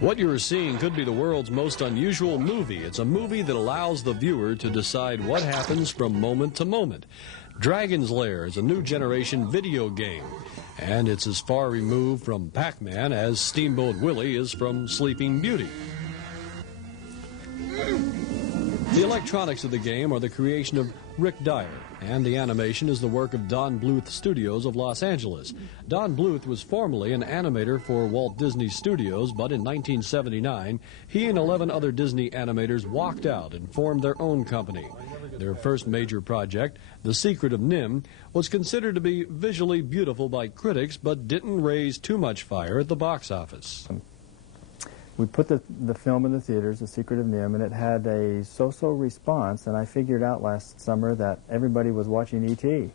What you're seeing could be the world's most unusual movie. It's a movie that allows the viewer to decide what happens from moment to moment. Dragon's Lair is a new generation video game, and it's as far removed from Pac-Man as Steamboat Willie is from Sleeping Beauty. The electronics of the game are the creation of Rick Dyer, and the animation is the work of Don Bluth Studios of Los Angeles. Don Bluth was formerly an animator for Walt Disney Studios, but in 1979, he and 11 other Disney animators walked out and formed their own company. Their first major project, The Secret of NIMH, was considered to be visually beautiful by critics, but didn't raise too much fire at the box office. We put the film in the theaters, The Secret of NIMH, and it had a so-so response, and I figured out last summer that everybody was watching E.T.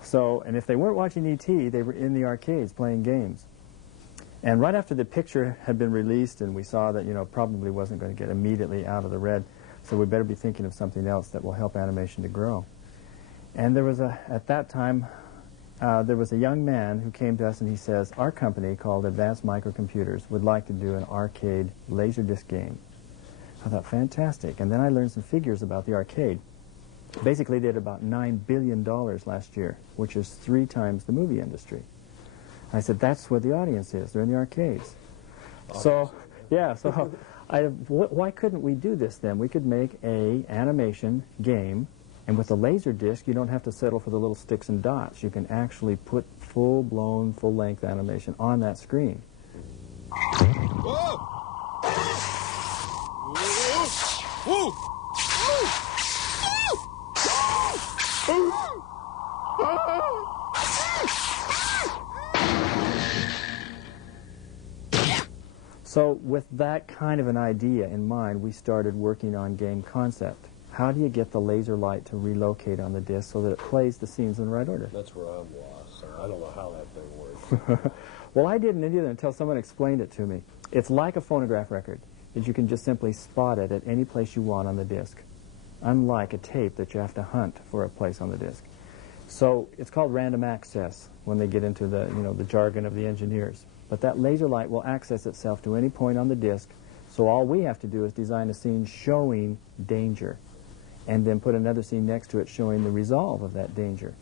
So, and if they weren't watching E.T., they were in the arcades playing games. And right after the picture had been released and we saw that, probably wasn't going to get immediately out of the red, so we better be thinking of something else that will help animation to grow. And there was at that time, there was a young man who came to us and he says, our company called Advanced Microcomputers would like to do an arcade Laserdisc game. I thought, fantastic. And then I learned some figures about the arcade. Basically, they did about $9 billion last year, which is 3 times the movie industry. I said, that's where the audience is. They're in the arcades. So, yeah, so why couldn't we do this then? We could make a animation game. And with a laser disc, you don't have to settle for the little sticks and dots. You can actually put full-blown, full-length animation on that screen. So with that kind of an idea in mind, we started working on game concept. How do you get the laser light to relocate on the disc so that it plays the scenes in the right order? That's where I'm lost. I don't know how that thing works. Well, I didn't either until someone explained it to me. It's like a phonograph record, that you can just simply spot it at any place you want on the disc, unlike a tape that you have to hunt for a place on the disc. So it's called random access when they get into the, the jargon of the engineers. But that laser light will access itself to any point on the disc, so all we have to do is design a scene showing danger, and then put another scene next to it showing the resolve of that danger.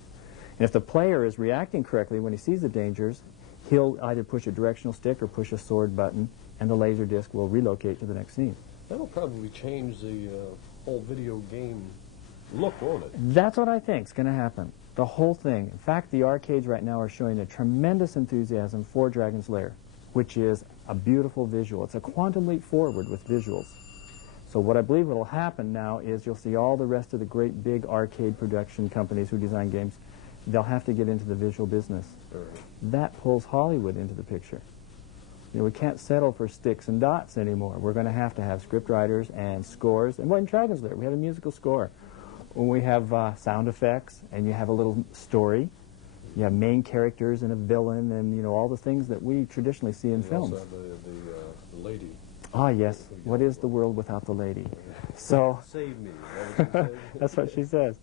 And if the player is reacting correctly when he sees the dangers, he'll either push a directional stick or push a sword button, and the laser disc will relocate to the next scene. That'll probably change the whole video game look, won't it? That's what I think is going to happen. The whole thing. In fact, the arcades right now are showing a tremendous enthusiasm for Dragon's Lair, which is a beautiful visual. It's a quantum leap forward with visuals. So what I believe will happen now is you'll see all the rest of the great big arcade production companies who design games, they'll have to get into the visual business. Sure. That pulls Hollywood into the picture. We can't settle for sticks and dots anymore. We're going to have script writers and scores. And in Dragon's Lair, we have a musical score. When we have sound effects, and you have a little story. You have main characters and a villain, and all the things that we traditionally see in films. Also the lady. Ah, yes. What is the world without the lady? So save me. That's what she says.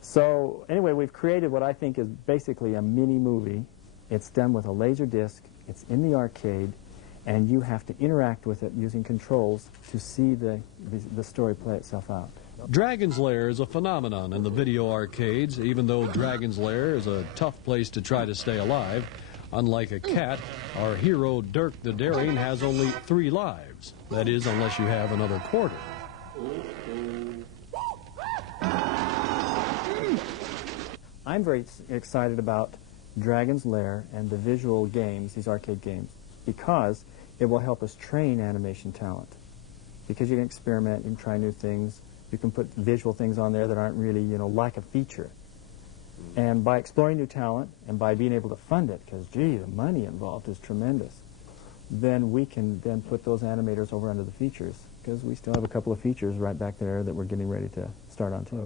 So anyway, we've created what I think is basically a mini movie. It's done with a laser disc. It's in the arcade, and you have to interact with it using controls to see the story play itself out. Dragon's Lair is a phenomenon in the video arcades. Even though Dragon's Lair is a tough place to try to stay alive, unlike a cat, our hero Dirk the Daring has only 3 lives. That is, unless you have another quarter. I'm very excited about Dragon's Lair and the visual games, these arcade games, because it will help us train animation talent. Because you can experiment, you can try new things, you can put visual things on there that aren't really, like a feature. And by exploring new talent and by being able to fund it, because, gee, the money involved is tremendous, then we can then put those animators over under the features, because we still have a couple of features right back there that we're getting ready to start on, too.